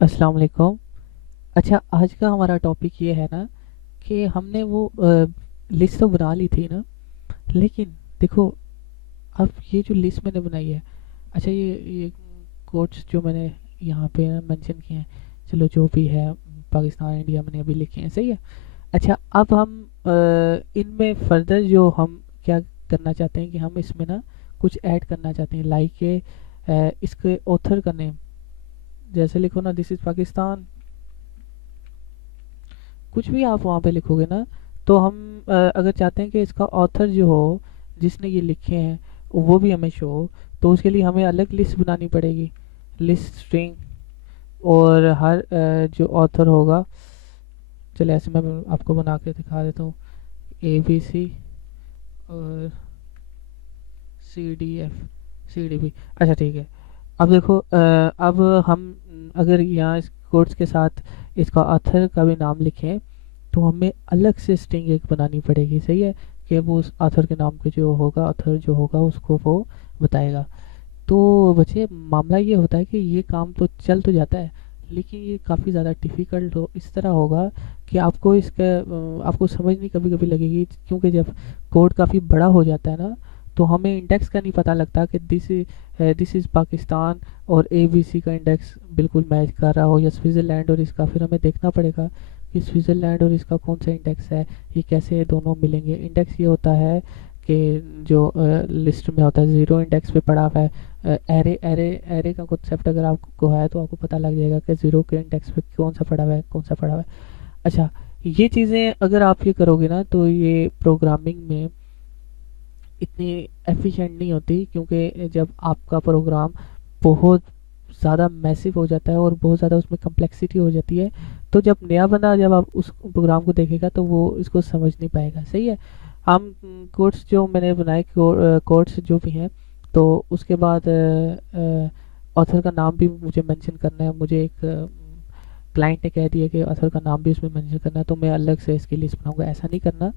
अस्सलाम वालेकुम। अच्छा, आज का हमारा टॉपिक ये है ना कि हमने वो लिस्ट तो बना ली थी ना, लेकिन देखो, अब ये जो लिस्ट मैंने बनाई है, अच्छा ये कोट्स जो मैंने यहाँ पे मेंशन किए हैं, चलो जो भी है, पाकिस्तान इंडिया मैंने अभी लिखे हैं, सही है। अच्छा, अब हम इनमें फर्दर जो हम क्या करना चाहते हैं कि हम इसमें ना कुछ ऐड करना चाहते हैं, लाइक के इसके ऑथर का नेम, जैसे लिखो ना, दिस इज़ पाकिस्तान, कुछ भी आप वहाँ पे लिखोगे ना, तो हम अगर चाहते हैं कि इसका ऑथर जो हो, जिसने ये लिखे हैं, वो भी हमें शो हो, तो उसके लिए हमें अलग लिस्ट बनानी पड़ेगी, लिस्ट स्ट्रिंग। और हर जो ऑथर होगा, चलो ऐसे मैं आपको बना के दिखा देता हूँ, ABC और CDF CDB। अच्छा ठीक है। अब देखो, अब हम अगर यहाँ इस कोड्स के साथ इसका ऑथर का भी नाम लिखें, तो हमें अलग से स्ट्रिंग एक बनानी पड़ेगी, सही है, कि वो उस ऑथर के नाम के जो होगा, ऑथर जो होगा उसको वो बताएगा। तो बच्चे, मामला ये होता है कि ये काम तो चल तो जाता है, लेकिन ये काफ़ी ज़्यादा डिफ़िकल्ट हो इस तरह होगा कि आपको आपको समझ नहीं कभी कभी लगेगी, क्योंकि जब कोड काफ़ी बड़ा हो जाता है ना, तो हमें इंडेक्स का नहीं पता लगता कि दिस इज़ पाकिस्तान और ABC का इंडेक्स बिल्कुल मैच कर रहा हो, या स्विट्ज़रलैंड और इसका, फिर हमें देखना पड़ेगा कि स्विट्ज़रलैंड और इसका कौन सा इंडेक्स है, ये कैसे दोनों मिलेंगे। इंडेक्स ये होता है कि जो लिस्ट में होता है, ज़ीरो इंडेक्स पे पड़ा हुआ है। एरे एरे एरे का कॉन्सेप्ट अगर आपको है तो आपको पता लग जाएगा कि ज़ीरो के इंडेक्स पे कौन सा पड़ा हुआ है, कौन सा पड़ा हुआ है। अच्छा, ये चीज़ें अगर आप ये करोगे ना, तो ये प्रोग्रामिंग में इतनी एफिशिएंट नहीं होती, क्योंकि जब आपका प्रोग्राम बहुत ज़्यादा मैसिव हो जाता है और बहुत ज़्यादा उसमें कम्प्लेक्सिटी हो जाती है, तो जब नया बंदा जब आप उस प्रोग्राम को देखेगा तो वो इसको समझ नहीं पाएगा, सही है। हम कोड्स जो मैंने बनाए, कोड्स जो भी हैं, तो उसके बाद ऑथर का नाम भी मुझे मेंशन करना है। मुझे एक क्लाइंट ने कह दिया कि ऑथर का नाम भी उसमें मेंशन करना है, तो मैं अलग से इसकी लिस्ट बनाऊंगा, ऐसा नहीं करना।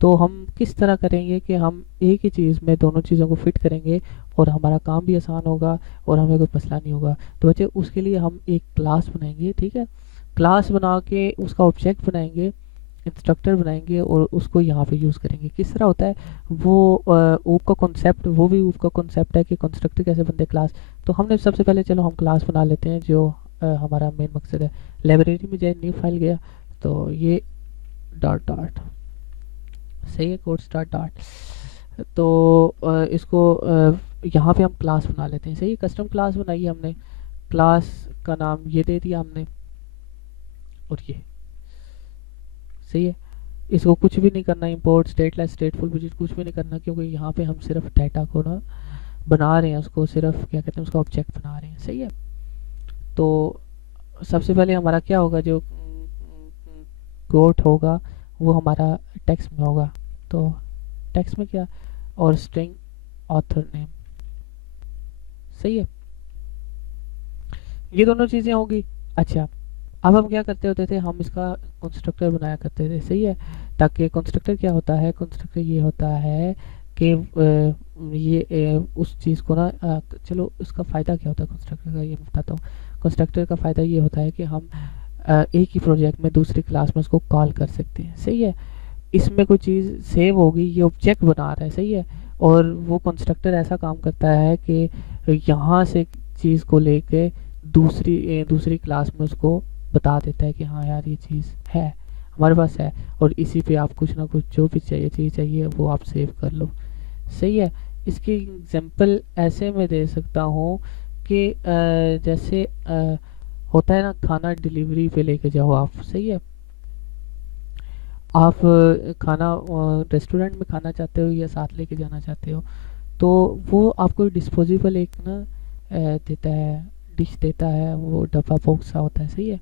तो हम किस तरह करेंगे कि हम एक ही चीज़ में दोनों चीज़ों को फिट करेंगे, और हमारा काम भी आसान होगा और हमें कोई मसला नहीं होगा। तो बच्चे, उसके लिए हम एक क्लास बनाएंगे, ठीक है। क्लास बना के उसका ऑब्जेक्ट बनाएंगे, इंस्ट्रक्टर बनाएंगे, और उसको यहाँ पे यूज़ करेंगे। किस तरह होता है वो, ऊप का कॉन्सेप्ट, वो भी ऊप का कॉन्सेप्ट है कि कंस्ट्रक्टर कैसे बनते हैं, क्लास। तो हमने सबसे पहले, चलो हम क्लास बना लेते हैं, जो हमारा मेन मकसद है। लाइब्रेरी में जाए, न्यू फाइल गया, तो ये डॉट डॉट, सही है, कोड स्टार्ट डॉट। तो इसको यहाँ पे हम क्लास बना लेते हैं, सही है, कस्टम क्लास बनाई है हमने, क्लास का नाम ये दे दिया हमने, और ये सही है। इसको कुछ भी नहीं करना, इंपोर्ट स्टेटलेस स्टेटफुल विजिट कुछ भी नहीं करना, क्योंकि यहाँ पे हम सिर्फ डाटा को ना बना रहे हैं, उसको सिर्फ क्या कहते हैं, उसका ऑब्जेक्ट बना रहे हैं, सही है। तो सबसे पहले हमारा क्या होगा, जो कोट होगा वो हमारा टेक्स्ट में होगा। तो टेक्स्ट में क्या, और स्ट्रिंग ऑथर नेम, सही है, ये दोनों चीज़ें होंगी। अच्छा, अब हम क्या करते होते थे, हम इसका कंस्ट्रक्टर बनाया करते थे, सही है। ताकि कंस्ट्रक्टर क्या होता है, कंस्ट्रक्टर ये होता है कि ये उस चीज़ को ना, चलो उसका फ़ायदा क्या होता है कंस्ट्रक्टर का, ये मैं बताता हूँ। कंस्ट्रक्टर का फ़ायदा ये होता है कि हम एक ही प्रोजेक्ट में दूसरी क्लास में उसको कॉल कर सकते हैं, सही है। इसमें कोई चीज़ सेव होगी, ये ऑब्जेक्ट बना रहा है, सही है। और वो कंस्ट्रक्टर ऐसा काम करता है कि यहाँ से चीज़ को लेके दूसरी क्लास में उसको बता देता है कि हाँ यार, ये चीज़ है, हमारे पास है, और इसी पे आप कुछ ना कुछ जो भी चीज़ चाहिए वो आप सेव कर लो, सही है। इसकी एग्जांपल ऐसे मैं दे सकता हूँ कि जैसे होता है ना, खाना डिलीवरी पे लेके जाओ आप, सही है। आप खाना रेस्टोरेंट में खाना चाहते हो या साथ लेके जाना चाहते हो, तो वो आपको डिस्पोजेबल एक ना देता है, डिश देता है, वो डब्बा बॉक्स सा होता है, सही है।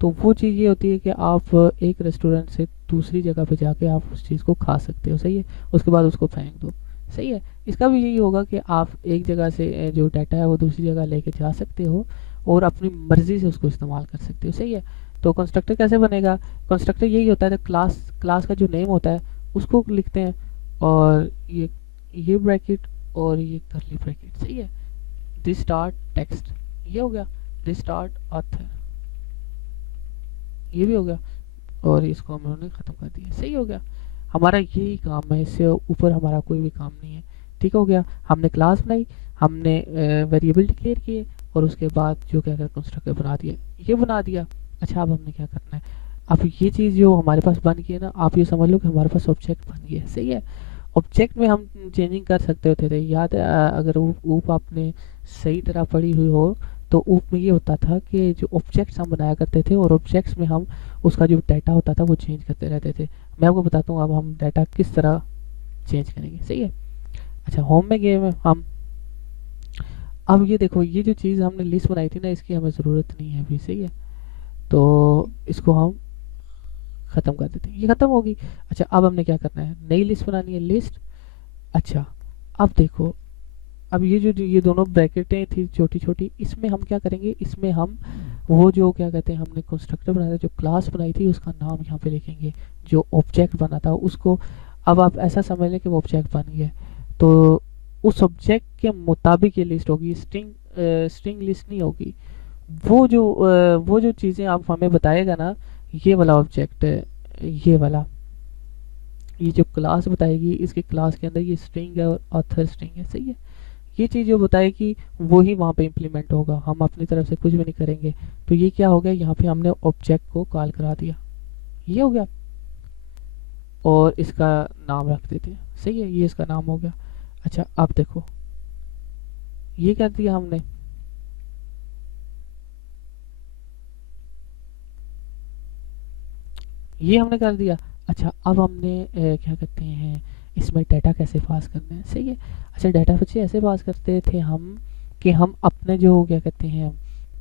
तो वो चीज़ ये होती है कि आप एक रेस्टोरेंट से दूसरी जगह पे जाके आप उस चीज़ को खा सकते हो, सही है। उसके बाद उसको फेंक दो, सही है। इसका भी यही होगा कि आप एक जगह से जो डाटा है वो दूसरी जगह लेके जा सकते हो, और अपनी मर्जी से उसको इस्तेमाल कर सकते हो, सही है। तो कंस्ट्रक्टर कैसे बनेगा, कंस्ट्रक्टर यही होता है, क्लास क्लास का जो नेम होता है उसको लिखते हैं, और ये ब्रैकेट और ये करली ब्रैकेट, सही है। दिस स्टार्ट टेक्स्ट, ये हो गया, दिस स्टार्ट ऑथर, ये भी हो गया, और इसको हम लोगों ने ख़त्म कर दिया। सही हो गया, हमारा यही काम है, इससे ऊपर हमारा कोई भी काम नहीं है। ठीक हो गया, हमने क्लास बनाई, हमने वेरिएबल डिक्लेयर किए, और उसके बाद जो क्या कहते कंस्ट्रक्टर बना दिया, ये बना दिया। अच्छा, अब हमने क्या करना है, अब ये चीज़ जो हमारे पास बन गई है ना, आप ये समझ लो कि हमारे पास ऑब्जेक्ट बन गया है। सही है, ऑब्जेक्ट में हम चेंजिंग कर सकते होते थे, याद है अगर ऊप आपने सही तरह पढ़ी हुई हो, तो ऊप में ये होता था कि जो ऑब्जेक्ट्स हम बनाया करते थे, और ऑब्जेक्ट्स में हम उसका जो डाटा होता था वो चेंज करते रहते थे। मैं आपको बताता हूँ अब हम डाटा किस तरह चेंज करेंगे। सही है, अच्छा होम में गए हैं हम। अब ये देखो, ये जो चीज़ हमने लिस्ट बनाई थी ना, इसकी हमें ज़रूरत नहीं है अभी। सही है, तो इसको हम ख़त्म कर देते हैं, ये ख़त्म होगी। अच्छा, अब हमने क्या करना है, नई लिस्ट बनानी है, लिस्ट। अच्छा, अब देखो, अब ये जो ये दोनों ब्रैकेटें थी छोटी छोटी, इसमें हम क्या करेंगे, इसमें हम वो जो क्या कहते हैं हमने कंस्ट्रक्टर बनाया था, जो क्लास बनाई थी, उसका नाम यहाँ पे लिखेंगे। जो ऑब्जेक्ट बना था उसको, अब आप ऐसा समझ लें कि वो ऑब्जेक्ट बन गया, तो उस ऑब्जेक्ट के मुताबिक ये लिस्ट होगी, स्ट्रिंग लिस्ट नहीं होगी। वो जो चीज़ें आप हमें बताएगा ना, ये वाला ऑब्जेक्ट, ये वाला, ये जो क्लास बताएगी, इसके क्लास के अंदर ये स्ट्रिंग है और ऑथर स्ट्रिंग है। सही है, ये चीज़ जो बताएगी वो ही वहाँ पे इम्प्लीमेंट होगा, हम अपनी तरफ से कुछ भी नहीं करेंगे। तो ये क्या हो गया, यहाँ पे हमने ऑब्जेक्ट को कॉल करा दिया, ये हो गया, और इसका नाम रख देते हैं। सही है, ये इसका नाम हो गया। अच्छा, अब देखो, ये कर दिया हमने, ये हमने कर दिया। अच्छा, अब हमने क्या कहते हैं, इसमें डाटा कैसे पास करना है। सही है, अच्छा डाटा बच्चे ऐसे पास करते थे हम, कि हम अपने जो क्या कहते हैं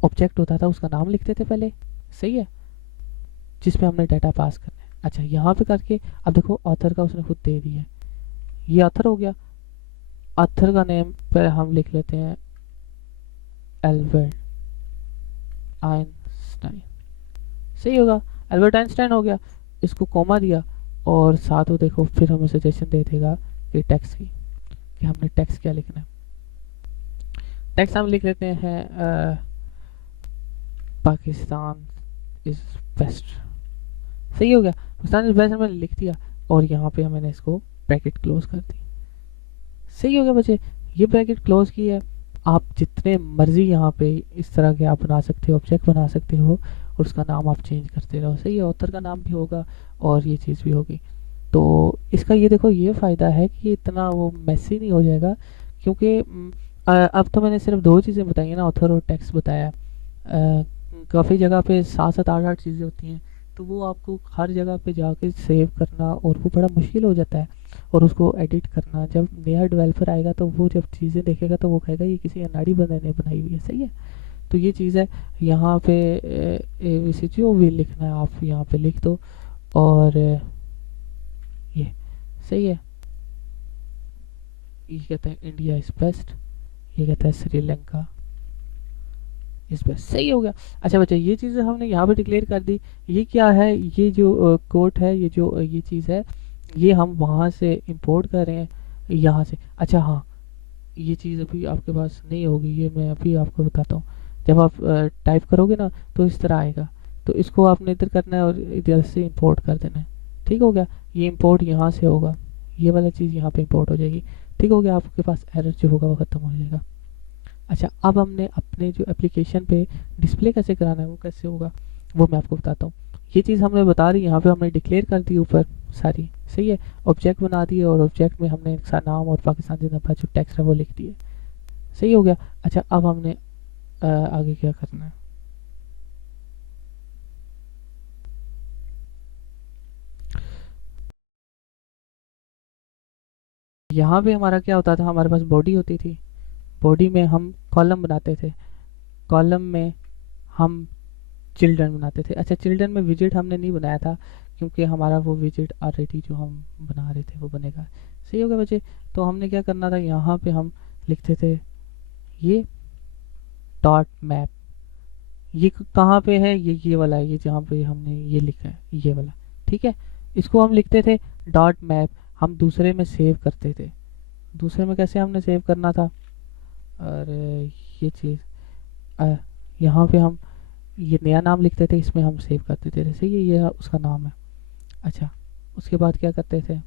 ऑब्जेक्ट होता था उसका नाम लिखते थे पहले। सही है, जिसमें हमने डाटा पास करना है। अच्छा, यहाँ पे करके अब देखो, ऑथर का उसने खुद दे दिया है, ये ऑथर हो गया। ऑथर का नेम पर हम लिख लेते हैं एल्बर्ट आइंस्टाइन। सही होगा, एल्बर्ट आइंस्टाइन हो गया, इसको कॉमा दिया, और साथ वो देखो फिर हमें सजेशन दे देगा कि टेक्स्ट की, कि हमने टेक्स्ट क्या लिखना है। टेक्स्ट हम लिख लेते हैं पाकिस्तान इज बेस्ट। सही हो गया, पाकिस्तान इज बेस्ट मैंने लिख दिया, और यहाँ पे मैंने इसको ब्रैकेट क्लोज कर दी। सही हो गया बच्चे, ये ब्रैकेट क्लोज की है। आप जितने मर्जी यहाँ पे इस तरह के आप बना सकते हो, ऑब्जेक्ट बना सकते हो, और उसका नाम आप चेंज करते रहो। सही है, ऑथर का नाम भी होगा और ये चीज़ भी होगी। तो इसका ये देखो, ये फ़ायदा है कि इतना वो मैसी नहीं हो जाएगा, क्योंकि अब तो मैंने सिर्फ दो चीज़ें बताई हैं ना, ऑथर और टेक्स्ट बताया। काफ़ी जगह पे 7-7 8-8 चीज़ें होती हैं, तो वो आपको हर जगह पे जाके सेव करना, और वो बड़ा मुश्किल हो जाता है, और उसको एडिट करना। जब नया डेवलपर आएगा तो वो जब चीज़ें देखेगा तो वो कहेगा ये किसी अनाड़ी बंदे ने बनाई हुई है। सही है, तो ये चीज़ है। यहाँ पे ABC जो भी लिखना है आप यहाँ पे लिख दो, और ये सही है, ये कहता है इंडिया इज बेस्ट, ये कहता है श्रीलंका इज बेस्ट। सही हो गया। अच्छा बच्चा, ये चीज़ें हमने यहाँ पे डिक्लेयर कर दी। ये क्या है, ये जो कोड है, ये जो ये चीज़ है, ये हम वहाँ से इंपोर्ट कर रहे हैं, यहाँ से। अच्छा हाँ, ये चीज़ अभी आपके पास नहीं होगी, ये मैं अभी आपको बताता हूँ। जब आप टाइप करोगे ना, तो इस तरह आएगा, तो इसको आपने इधर करना है और इधर से इंपोर्ट कर देना है। ठीक हो गया, ये इंपोर्ट यहाँ से होगा, ये वाला चीज़ यहाँ पे इंपोर्ट हो जाएगी। ठीक हो गया, आपके पास एरर जो होगा वो ख़त्म हो जाएगा। अच्छा, अब हमने अपने जो एप्लीकेशन पे डिस्प्ले कैसे कराना है, वो कैसे होगा, वो मैं आपको बताता हूँ। ये चीज़ हमने बता दी, यहाँ पे हमने डिक्लेयर कर दी ऊपर सारी। सही है, ऑब्जेक्ट बना दिए, और ऑब्जेक्ट में हमने इसका नाम और पाकिस्तान जिंदाबाद जो टेक्स्ट है वो लिख दिए। सही हो गया। अच्छा, अब हमने आगे क्या करना है, यहाँ पे हमारा क्या होता था, हमारे पास बॉडी होती थी, बॉडी में हम कॉलम बनाते थे, कॉलम में हम चिल्ड्रन बनाते थे। अच्छा, चिल्ड्रन में विजिट हमने नहीं बनाया था, क्योंकि हमारा वो विजिट ऑलरेडी जो हम बना रहे थे वो बनेगा। सही हो गया बच्चे, तो हमने क्या करना था, यहाँ पे हम लिखते थे ये डॉट मैप। ये कहाँ पे है, ये वाला है, ये जहाँ पे हमने ये लिखा है, ये वाला। ठीक है, इसको हम लिखते थे डॉट मैप, हम दूसरे में सेव करते थे। दूसरे में कैसे हमने सेव करना था, अरे ये चीज़ यहाँ पे हम ये नया नाम लिखते थे, इसमें हम सेव कर देते थे, सही है, ये उसका नाम है। अच्छा, उसके बाद क्या करते थे,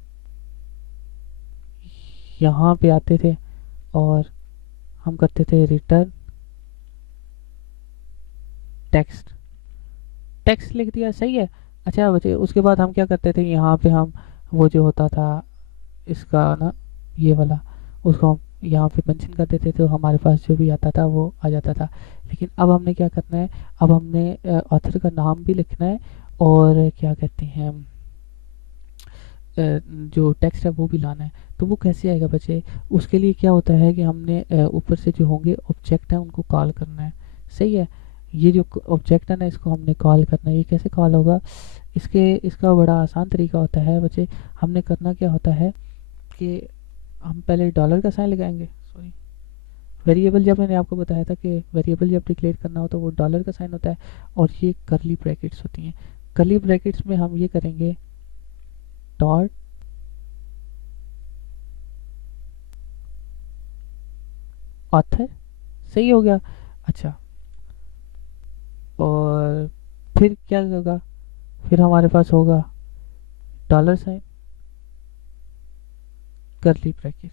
यहाँ पे आते थे और हम करते थे रिटर्न टेक्स्ट, टेक्स्ट लिख दिया, सही है। अच्छा बच्चे, उसके बाद हम क्या करते थे, यहाँ पे हम वो जो होता था इसका ना, ये वाला, उसको हम यहाँ पे मेंशन कर देते थे, तो हमारे पास जो भी आता था वो आ जाता था। लेकिन अब हमने क्या करना है, अब हमने ऑथर का नाम भी लिखना है, और क्या कहते हैं जो टेक्स्ट है वो भी लाना है। तो वो कैसे आएगा बच्चे, उसके लिए क्या होता है कि हमने ऊपर से जो होंगे ऑब्जेक्ट हैं उनको कॉल करना है, सही है। ये जो ऑब्जेक्ट है ना, इसको हमने कॉल करना है। ये कैसे कॉल होगा, इसका बड़ा आसान तरीका होता है बच्चे। हमने करना क्या होता है कि हम पहले डॉलर का साइन लगाएंगे, सॉरी, वेरिएबल जब मैंने आपको बताया था कि वेरिएबल जब डिक्लेयर करना हो तो वो डॉलर का साइन होता है, और ये करली ब्रैकेट्स होती हैं। करली ब्रैकेट्स में हम ये करेंगे डॉट ऑथर, सही हो गया। अच्छा, और फिर क्या होगा, फिर हमारे पास होगा dollar sign, curly bracket,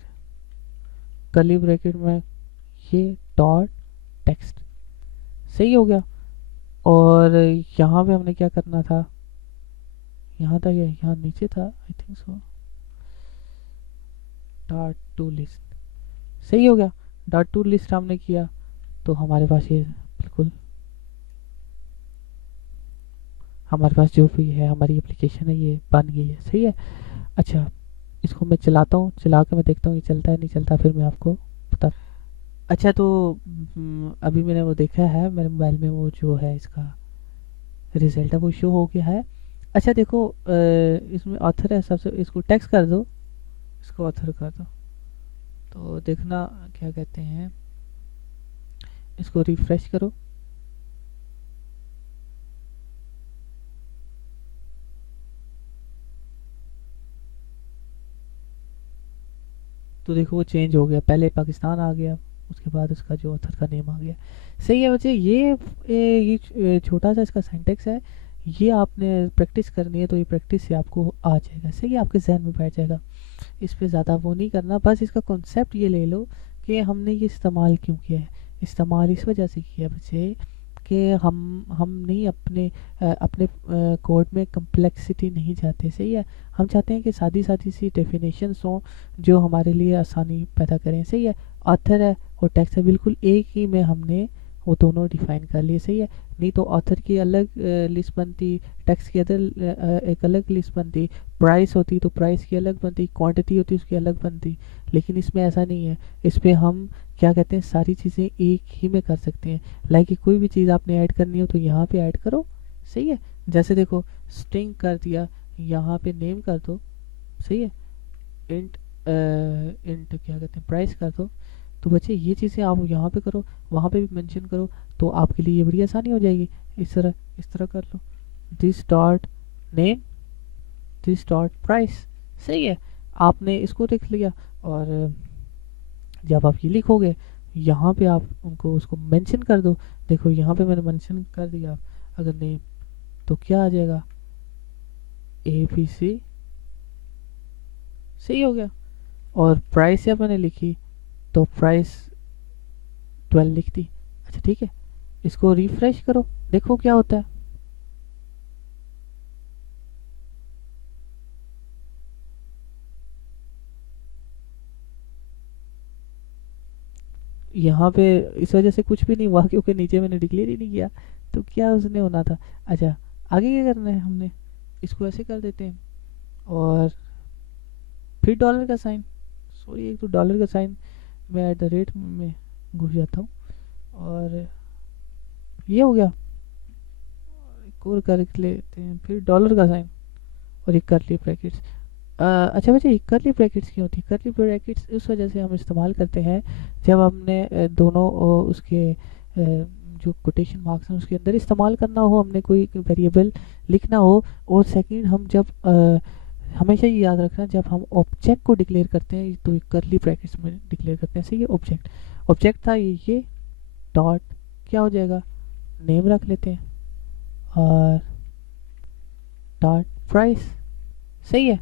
curly bracket में ये डॉट टेक्स्ट, सही हो गया। और यहाँ पे हमने क्या करना था, यहाँ था, यहाँ नीचे था, I think so, dot to list, सही हो गया। डॉट टू लिस्ट हमने किया तो हमारे पास ये बिल्कुल, हमारे पास जो भी है हमारी एप्लीकेशन है ये बन गई है, सही है। अच्छा, इसको मैं चलाता हूँ, चला के मैं देखता हूँ ये चलता है नहीं चलता, फिर मैं आपको बता। अच्छा, तो अभी मैंने वो देखा है मेरे मोबाइल में, वो जो है इसका रिजल्ट है वो शो हो गया है। अच्छा देखो, इसमें ऑथर है सबसे, इसको टेक्स्ट कर दो, इसको ऑथर कर दो, तो देखना क्या कहते हैं, इसको रिफ्रेश करो, तो देखो वो चेंज हो गया, पहले पाकिस्तान आ गया, उसके बाद उसका जो ऑथर का नेम आ गया, सही है बच्चे। ये छोटा सा इसका सिंटेक्स है, ये आपने प्रैक्टिस करनी है, तो ये प्रैक्टिस से आपको आ जाएगा, सही है, आपके जहन में बैठ जाएगा। इस पे ज़्यादा वो नहीं करना, बस इसका कॉन्सेप्ट ये ले लो कि हमने ये इस्तेमाल क्यों किया है। इस्तेमाल इस वजह से किया बच्चे कि हम नहीं अपने कोड में कम्प्लेक्सिटी नहीं चाहते, सही है। हम चाहते हैं कि सादी सादी सी डेफिनेशंस हों जो हमारे लिए आसानी पैदा करें, सही है। ऑथर है और टेक्स्ट है, बिल्कुल एक ही में हमने वो दोनों डिफाइन कर लिए, सही है। नहीं तो ऑथर की अलग लिस्ट बनती, टेक्स्ट की एक अलग लिस्ट बनती, प्राइस होती तो प्राइस की अलग बनती, क्वांटिटी होती उसकी अलग बनती। लेकिन इसमें ऐसा नहीं है, इस पे हम क्या कहते हैं, सारी चीज़ें एक ही में कर सकते हैं। लाइक कोई भी चीज़ आपने ऐड करनी हो तो यहाँ पे ऐड करो, सही है। जैसे देखो, स्ट्रिंग कर दिया, यहाँ पे नेम कर दो, सही है। इंट इंट क्या कहते हैं, प्राइस कर दो। तो बच्चे ये चीज़ें आप यहाँ पे करो, वहाँ पे भी मेंशन करो, तो आपके लिए ये बड़ी आसानी हो जाएगी। इस तरह कर लो, this dot name, this dot price, सही है। आपने इसको लिख लिया, और जब आप ये लिखोगे यहाँ पे आप उनको उसको मेंशन कर दो। देखो यहाँ पे मैंने मेंशन कर दिया, अगर नेम, तो क्या आ जाएगा, ABC, सही हो गया। और प्राइस जब मैंने लिखी तो प्राइस 12 लिख दी। अच्छा ठीक है, इसको रिफ्रेश करो, देखो क्या होता है। यहाँ पे इस वजह से कुछ भी नहीं हुआ क्योंकि नीचे मैंने डिक्लेयर ही नहीं किया, तो क्या उसने होना था। अच्छा, आगे क्या करना है, हमने इसको ऐसे कर देते हैं, और फिर डॉलर का साइन, सॉरी एक तो डॉलर का साइन, मैं @ में घुस जाता हूँ, और ये हो गया। एक और कर लेते हैं, फिर डॉलर का साइन, और एक करली ब्रैकेट्स। अच्छा बच्चे, करली ब्रैकेट्स क्यों होती है, करली ब्रैकेट्स उस वजह से हम इस्तेमाल करते हैं जब हमने दोनों उसके जो कोटेशन मार्क्स हैं उसके अंदर इस्तेमाल करना हो, हमने कोई वेरिएबल लिखना हो। और सेकंड, हम जब हमेशा ये याद रखना, जब हम ऑब्जेक्ट को डिक्लेयर करते हैं तो करली ब्रैकेट्स में डिक्लेयर करते हैं, सही है। ऑब्जेक्ट था ये डॉट क्या हो जाएगा, नेम रख लेते हैं, और डॉट प्राइस। सही है।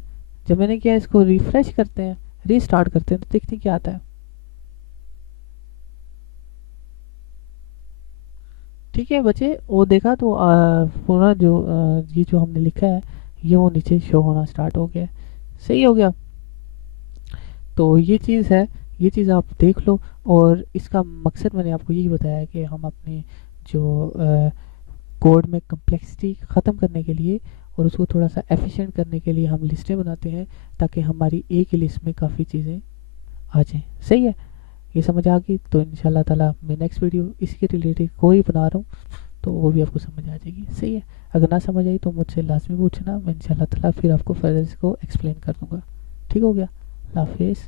जब मैंने किया इसको रिफ्रेश करते हैं, रीस्टार्ट करते हैं, तो देखते हैं क्या आता है। ठीक है बच्चे, वो देखा तो पूरा जो ये जो हमने लिखा है ये वो नीचे शो होना स्टार्ट हो गया। सही हो गया। तो ये चीज़ है, ये चीज़ आप देख लो। और इसका मकसद मैंने आपको यही बताया कि हम अपनी जो कोड में कम्प्लेक्सिटी ख़त्म करने के लिए और उसको थोड़ा सा एफिशिएंट करने के लिए हम लिस्टें बनाते हैं, ताकि हमारी एक ही लिस्ट में काफ़ी चीज़ें आ जाएं। सही है। ये समझ आ गई तो इंशाल्लाह ताला मैं नेक्स्ट वीडियो इसके रिलेटेड कोई बना रहा हूँ तो वो भी आपको समझ आ जाएगी। सही है। अगर ना समझ आई तो मुझसे लाजमी पूछना, मैं इंशाल्लाह ताला फिर आपको फर्दर इसको एक्सप्लेन कर दूंगा। ठीक हो गया। अल्लाह हाफिज़।